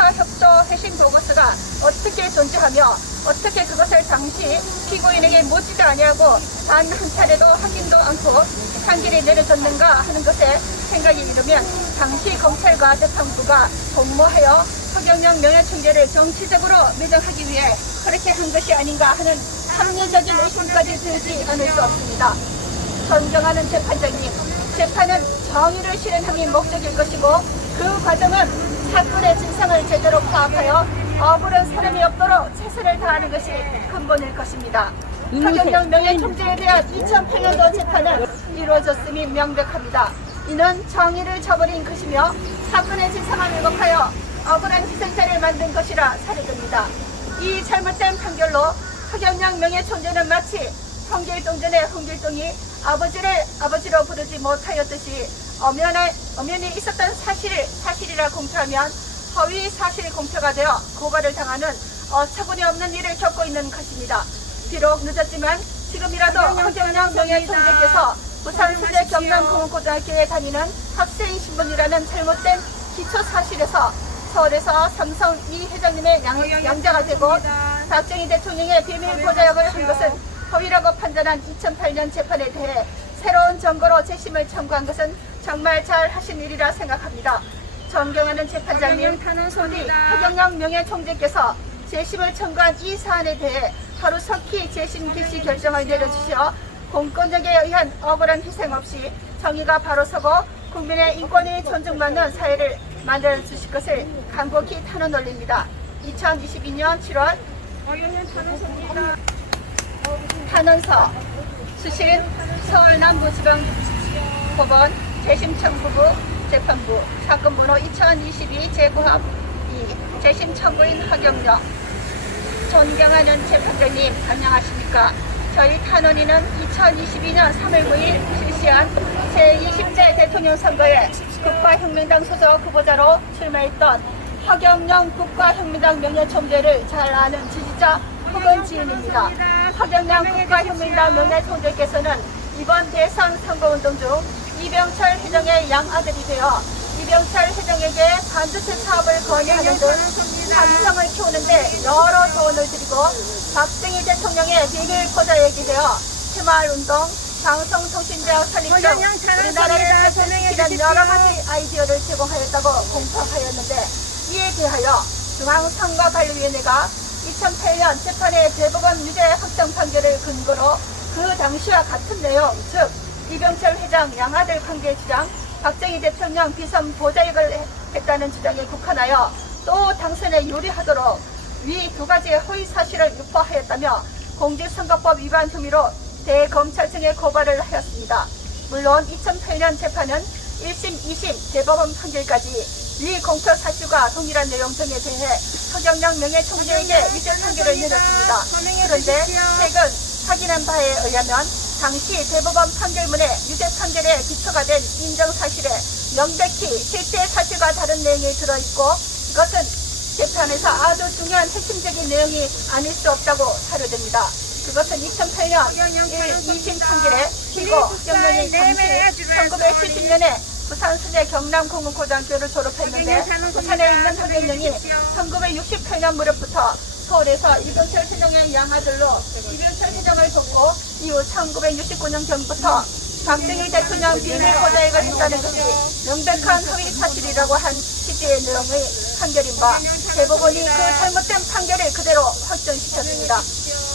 의사협조 회신 보고서가 어떻게 존재하며 어떻게 그것을 당시 피고인에게 묻지도 아니하고 단 한 차례도 확인도 않고 판결이 내려졌는가 하는 것에 생각이 이르면 당시 검찰과 재판부가 공모하여 허경영 명예총재를 정치적으로 매장하기 위해 그렇게 한 것이 아닌가 하는 합리적인 의심까지 들지 않을 수 없습니다. 존경하는 재판장님, 재판은 정의를 실현함이 목적일 것이고 그 과정은 사건의 진상을 제대로 파악하여 억울한 사람이 없도록 최선을 다하는 것이 근본일 것입니다. 허경영 명예총재에 대한 2008년도 재판은 이루어졌음이 명백합니다. 이는 정의를 저버린 것이며 사건의 진상을 왜곡하여 억울한 희생자를 만든 것이라 사례됩니다. 이 잘못된 판결로 허경영 명예총재는 마치 홍길동 전에 홍길동이 아버지를 아버지로 부르지 못하였듯이 엄연히 있었던 사실이라 공표하면 허위 사실 공표가 되어 고발을 당하는 어처구니 없는 일을 겪고 있는 것입니다. 비록 늦었지만 지금이라도 허경영 명예총재께서 부산수제 경남공업고등학교에 다니는 학생 신분이라는 잘못된 기초사실에서 서울에서 삼성 이 회장님의 양자가 되고 박정희 대통령의 비밀 보좌역을 한 것은 허위라고 판단한 2008년 재판에 대해 새로운 증거로 재심을 청구한 것은 정말 잘 하신 일이라 생각합니다. 존경하는 재판장님, 부디 허경영 명예총재께서 재심을 청구한 이 사안에 대해 하루속히 재심 개시 결정을 내려주시어 공권력에 의한 억울한 희생 없이 정의가 바로 서고 국민의 인권이 존중받는 사회를 만들어 주실 것을 간곡히 탄원 올립니다. 2022년 7월 탄원서 수신 서울남부지방법원 재심청구부 재판부 사건번호 2022 제구합 2 재심청구인 허경영. 존경하는 재판장님, 안녕하십니까? 저희 탄원인은 2022년 3월 9일 실시한 제20대 대통령 선거에 국가혁명당 소속 후보자로 출마했던 허경영 국가혁명당 명예총재를 잘 아는 지지자 혹은 지인입니다. 허경영 국가혁명당 명예총재께서는 이번 대선 선거운동 중 이병철 회장의 양아들이 되어 이병철 회장에게 반도체 사업을 건의하는 등 감성을 키우는데 여러 조언을 드리고 박정희 대통령의 비밀 보좌역이 되어 새마을운동, 방송통신대학 설립 등 우리나라를 발전시키는 여러 가지 아이디어를 제공하였다고 공표하였는데, 이에 대하여 중앙선거관리위원회가 2008년 재판의 대법원 유죄 확정 판결을 근거로 그 당시와 같은 내용, 즉 이병철 회장 양아들 관계 주장, 박정희 대통령 비선 보좌역을 했다는 주장에 국한하여 또 당선에 유리하도록 위 두 가지의 허위 사실을 유포하였다며 공직선거법 위반 혐의로 대검찰청에 고발을 하였습니다. 물론 2008년 재판은 1심, 2심 대법원 판결까지 위 공표 사실과 동일한 내용 등에 대해 허경영 명예총재에게 유죄 판결을 내렸습니다. 그런데 최근 확인한 바에 의하면 당시 대법원 판결문에 유죄 판결에 기초가 된 인정사실에 명백히 실제 사실과 다른 내용이 들어있고, 이것은 재판에서 아주 중요한 핵심적인 내용이 아닐 수 없다고 사료됩니다. 그것은 2008년 2심 판결에 피고 허경영이 당시 1970년에 부산수제 경남공업고등학교를 졸업했는데 부산에 있는 허경영이 1968년 무렵부터 서울에서 이병철 회장의 양아들로 이병철 회장을 돕고 이후 1969년경부터 박정희 대통령 비밀 보좌역을 했다는 것이 명백한 허위 사실이라고 한 취지의 내용의 판결인 바 대법원이 그 잘못된 판결을 그대로 확정시켰습니다.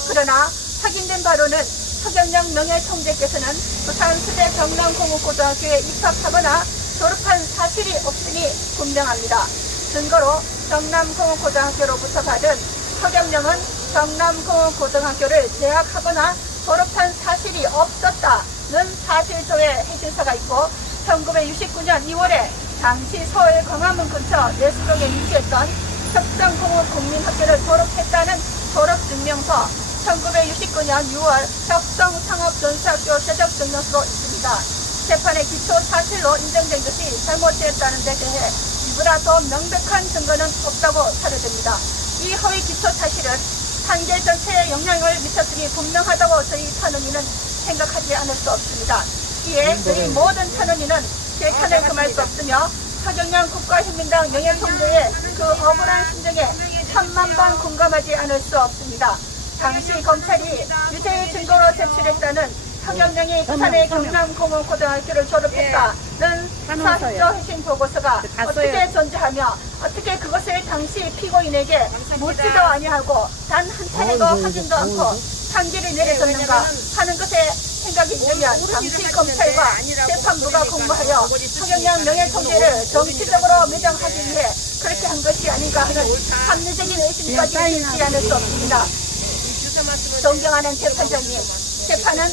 그러나 확인된 바로는 허경영 명예총재께서는 부산수제 경남공업고등학교에 입학하거나 졸업한 사실이 없음이 분명합니다. 증거로 경남공업고등학교로부터 받은 허경영은 경남공업고등학교를 재학하거나 졸업한 사실이 없었다는 사실조회 해신서가 있고, 1969년 2월에 당시 서울 광화문 근처 내수동에 위치했던 혁성공업국민학교를 졸업했다는 졸업증명서, 1969년 6월 혁성상업전수학교 재적증명서도 있습니다. 재판의 기초 사실로 인정된 것이 잘못되었다는 데 대해 이보다 더 명백한 증거는 없다고 사료됩니다. 이 허위 기초 사실은 판결 전체에 영향을 미쳤으니 분명하다고 저희 탄원인은 생각하지 않을 수 없습니다. 이에 저희 모든 탄원인은 재판을 금할 수 없으며 허경영 국가혁명당 명예총재의 그 억울한 억울한 심정에 천만 번 공감하지 않을 수 없습니다. 당시 검찰이 유죄의 증거로 제출했다는 허경영이 부산의 경남공업고등학교를 졸업했다는 사학적 해신 보고서가 어떻게 존재하며 어떻게 그것을 당시 피고인에게 묻지도 아니하고 단 한 차례도 확인도 않고 판결이 내려졌는가 하는 것에 생각이 들면 당시 검찰과 재판부가 공모하여 허경영 명예총재를 정치적으로 매장하기 위해 그렇게 한 것이 아닌가 하는 합리적인 의심까지 들지 않을 수 없습니다. 존경하는 재판장님, 재판은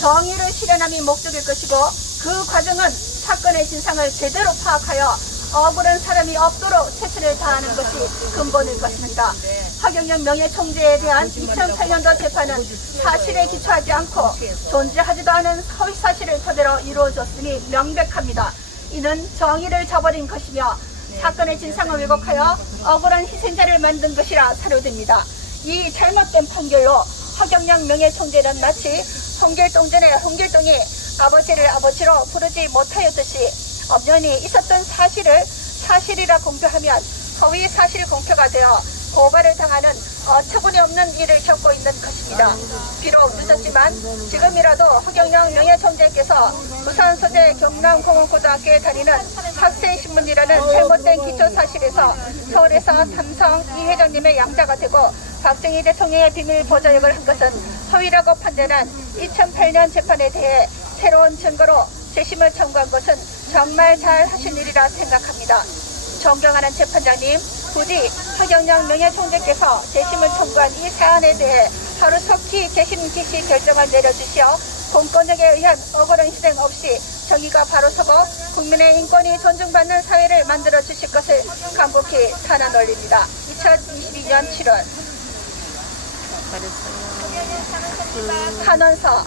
정의를 실현함이 목적일 것이고 그 과정은 사건의 진상을 제대로 파악하여 억울한 사람이 없도록 최선을 다하는 것이 근본일 것입니다. 허경영 명예총재에 대한 2008년도 재판은 사실에 기초하지 않고 존재하지도 않은 허위사실을 토대로 이루어졌으니 명백합니다. 이는 정의를 저버린 것이며 사건의 진상을 왜곡하여 억울한 희생자를 만든 것이라 사료됩니다. 이 잘못된 판결로 허경영 명예총재는 마치 홍길동 전에 홍길동이 아버지를 아버지로 부르지 못하였듯이 엄연히 있었던 사실을 사실이라 공표하면 허위 사실 공표가 되어 고발을 당하는 어처구니 없는 일을 겪고 있는 것입니다. 비록 늦었지만 지금이라도 허경영 명예총재께서 부산 소재 경남공업고등학교에 다니는 학생신문이라는 잘못된 기초사실에서 서울에서 삼성 이 회장님의 양자가 되고 박정희 대통령의 비밀 보좌역을 한 것은 허위라고 판단한 2008년 재판에 대해 새로운 증거로 재심을 청구한 것은 정말 잘 하신 일이라 생각합니다. 존경하는 재판장님, 부디 허경영 명예총재께서 재심을 청구한 이 사안에 대해 하루속히 재심 기시 결정을 내려주시어 공권력에 의한 억울한 희생 없이 정의가 바로 서고 국민의 인권이 존중받는 사회를 만들어 주실 것을 간곡히 탄원 올립니다. 2022년 7월 탄원서.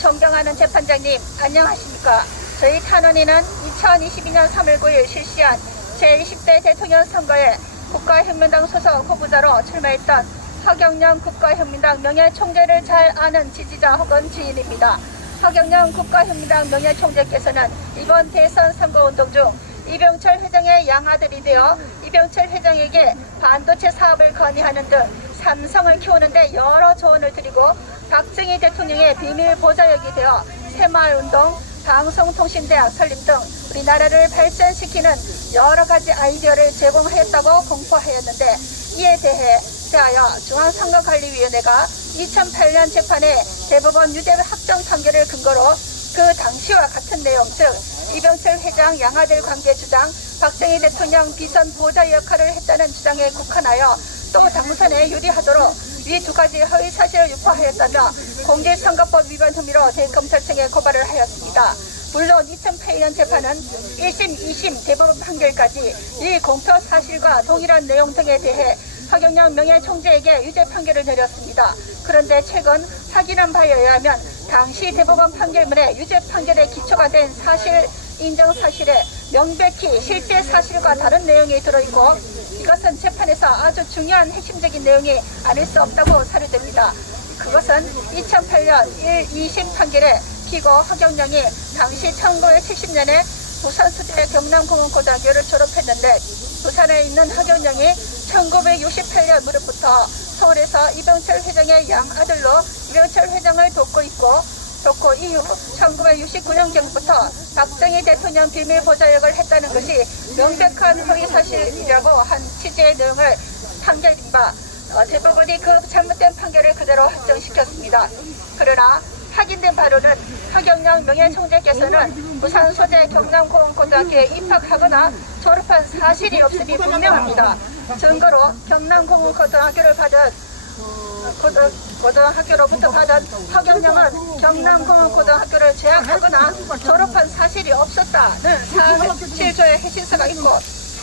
존경하는 재판장님, 안녕하십니까? 저희 탄원인은 2022년 3월 9일 실시한 제20대 대통령 선거에 국가혁명당 소속 후보자로 출마했던 허경영 국가혁명당 명예총재를 잘 아는 지지자 혹은 지인입니다. 허경영 국가혁명당 명예총재께서는 이번 대선 선거운동 중 이병철 회장의 양아들이 되어 이병철 회장에게 반도체 사업을 건의하는 등 삼성을 키우는 데 여러 조언을 드리고 박정희 대통령의 비밀 보좌역이 되어 새마을운동, 방송통신대학 설립 등 우리나라를 발전시키는 여러 가지 아이디어를 제공하였다고 공포하였는데 이에 대하여 중앙선거관리위원회가 2008년 재판에 대법원 유죄 확정 판결을 근거로 그 당시와 같은 내용 즉 이병철 회장 양아들 관계 주장, 박정희 대통령 비선 보좌 역할을 했다는 주장에 국한하여 또 당선에 유리하도록 이 두 가지 허위 사실을 유포하였다며 공직선거법 위반 혐의로 대검찰청에 고발을 하였습니다. 물론 2008년 재판은 1심, 2심 대법원 판결까지 이 공표 사실과 동일한 내용 등에 대해 허경영 명예총재에게 유죄 판결을 내렸습니다. 그런데 최근 확인한 바에 의하면 당시 대법원 판결문에 유죄 판결의 기초가 된 사실 인정 사실에 명백히 실제 사실과 다른 내용이 들어있고 이것은 재판에서 아주 중요한 핵심적인 내용이 아닐 수 없다고 사료됩니다. 그것은 2008년 1, 2심 판결에 피고 허경영이 당시 1970년에 부산 수재 경남공업고등학교를 졸업했는데 부산에 있는 허경영이 1968년 무렵부터 서울에서 이병철 회장의 양아들로 이병철 회장을 돕고 이후 1969년경부터 박정희 대통령 비밀 보좌역을 했다는 것이 명백한 허위 사실이라고 한 취지의 내용을 판결인 바 대법원이 그 잘못된 판결을 그대로 확정시켰습니다. 그러나 확인된 바로는 허경영 명예총재께서는 부산 소재 경남공업고등학교에 입학하거나 졸업한 사실이 없음이 분명합니다. 증거로 경남공업고등학교를 받은 고등학교로부터 받은 허경영은 경남공업고등학교를 재학하거나 졸업한 사실이 없었다는 47조의 해신서가 있고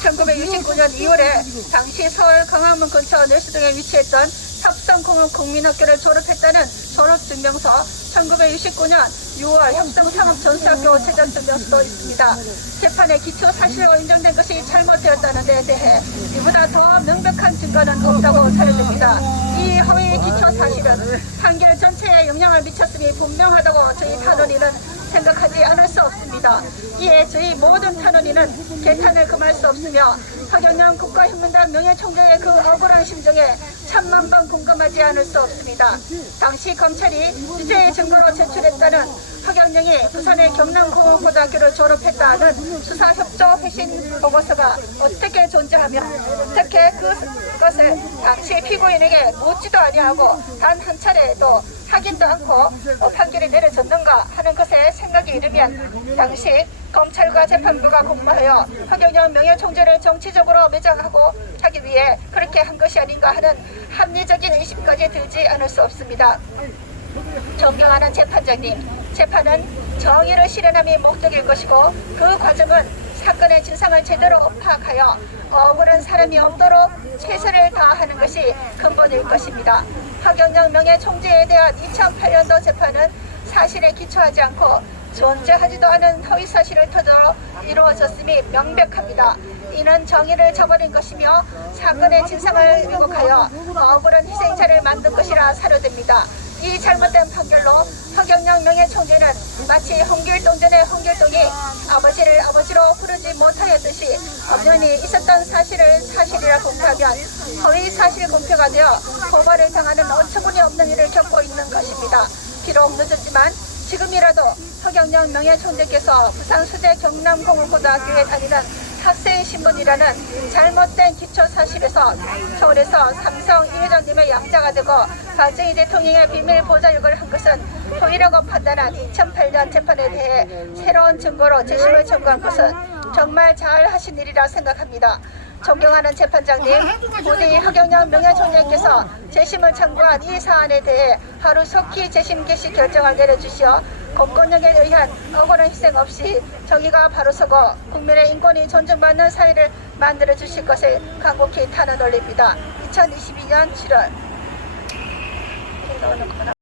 1969년 2월에 당시 서울 광화문 근처 내수동에 위치했던 협성공업국민학교를 졸업했다는 졸업증명서, 1969년 6월 협성상업전수학교 최저증명서도 있습니다. 재판의 기초 사실로 인정된 것이 잘못되었다는 데 대해 이보다 더 명백한 증거는 없다고 사료됩니다. 이 허위 기초 사실은 판결 전체에 영향을 미쳤음이 분명하다고 저희 탄원인은 생각하지 않을 수 없습니다. 이에 저희 모든 탄원인은 개탄을 금할 수 없으며 허경영 국가혁명당 명예총재의 그 억울한 심정에 천만 번 공감하지 않을 수 없습니다. 당시 검찰이 유죄의 증거로 제출했다는 허경영이 부산의 경남공업고등학교를 졸업했다는 수사협조 회신 보고서가 어떻게 존재하며 어떻게 그것을 당시 피고인에게 묻지도 아니하고 단 한 차례도 확인도 않고 판결이 내려졌는가 하는 것에 생각이 이르면 당시 검찰과 재판부가 공모하여 허경영 명예총재를 정치적으로 매장하고 하기 위해 그렇게 한 것이 아닌가 하는 합리적인 의심까지 들지 않을 수 없습니다. 존경하는 재판장님, 재판은 정의를 실현함이 목적일 것이고 그 과정은 사건의 진상을 제대로 파악하여 억울한 사람이 없도록 최선을 다하는 것이 근본일 것입니다. 허경영 명예총재에 대한 2008년도 재판은 사실에 기초하지 않고 존재하지도 않은 허위사실을 토대로 이루어졌음이 명백합니다. 이는 정의를 저버린 것이며 사건의 진상을 왜곡하여 억울한 희생자를 만든 것이라 사료됩니다. 이 잘못된 판결로 허경영 명예총재는 마치 홍길동전의 홍길동이 아버지를 아버지로 부르지 못하였듯이 엄연히 있었던 사실을 사실이라 공표하면 허위 사실 공표가 되어 고발을 당하는 어처구니 없는 일을 겪고 있는 것입니다. 비록 늦었지만 지금이라도 허경영 명예총재께서 부산 수재 경남공업고등학교에 다니는 학생 신분이라는 잘못된 기초사실에서 서울에서 삼성 이 회장님의 양자가 되고 박정희 대통령의 비밀 보장역을 한 것은 허위라고 판단한 2008년 재판에 대해 새로운 증거로 재심을 청구한 것은 정말 잘 하신 일이라 생각합니다. 존경하는 재판장님, 부디 허경영 명예총재께서 재심을 청구한 이 사안에 대해 하루 속히 재심 개시 결정을 내려주시어 공권력에 의한 억울한 희생 없이 정의가 바로서고 국민의 인권이 존중받는 사회를 만들어 주실 것을 간곡히 탄원 올립니다. 2022년 7월